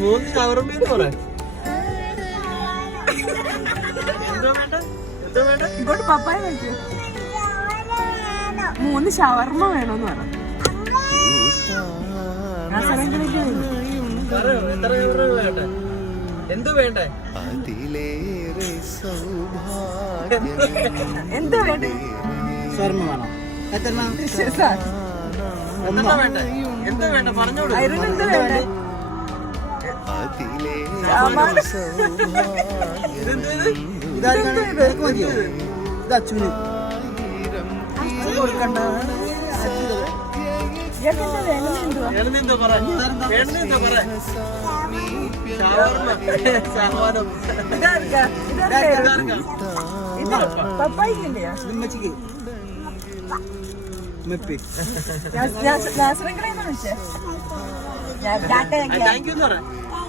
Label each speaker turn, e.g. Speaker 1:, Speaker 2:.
Speaker 1: 3 ഷവർമ്മയെന്ന് പറ. എന്തോ വേണ്ട, എന്തോ വേണ്ട.
Speaker 2: ഇങ്ങോട്ട് പപ്പായ കഴിക്കും. 3 ഷവർമ്മ വേണമെന്ന് പറ.
Speaker 1: എത്ര വേണ്ട, എന്തോ വേണ്ടേ?
Speaker 2: എന്തോ വേണ്ടേ?
Speaker 3: ഷവർമ്മ വേണോ? എത്ര
Speaker 1: എന്താ വേണ്ടേ? എന്തോ വേണ്ട പറഞ്ഞോളൂ.
Speaker 2: എന്തോ വേണ്ടേ?
Speaker 3: ഇത് അച്ഛന് കൊടുക്കണ്ട.
Speaker 1: എഴുന്നെന്തോ പറ, എഴുന്നെന്തോ പറ. ഷവർമ്മ, സഹോദരം.
Speaker 2: പപ്പായിക്കില്ലയോ?
Speaker 3: ഉമ്മച്ചിക്ക് മെപ്പി
Speaker 1: താങ്ക് യു എന്ന് പറ.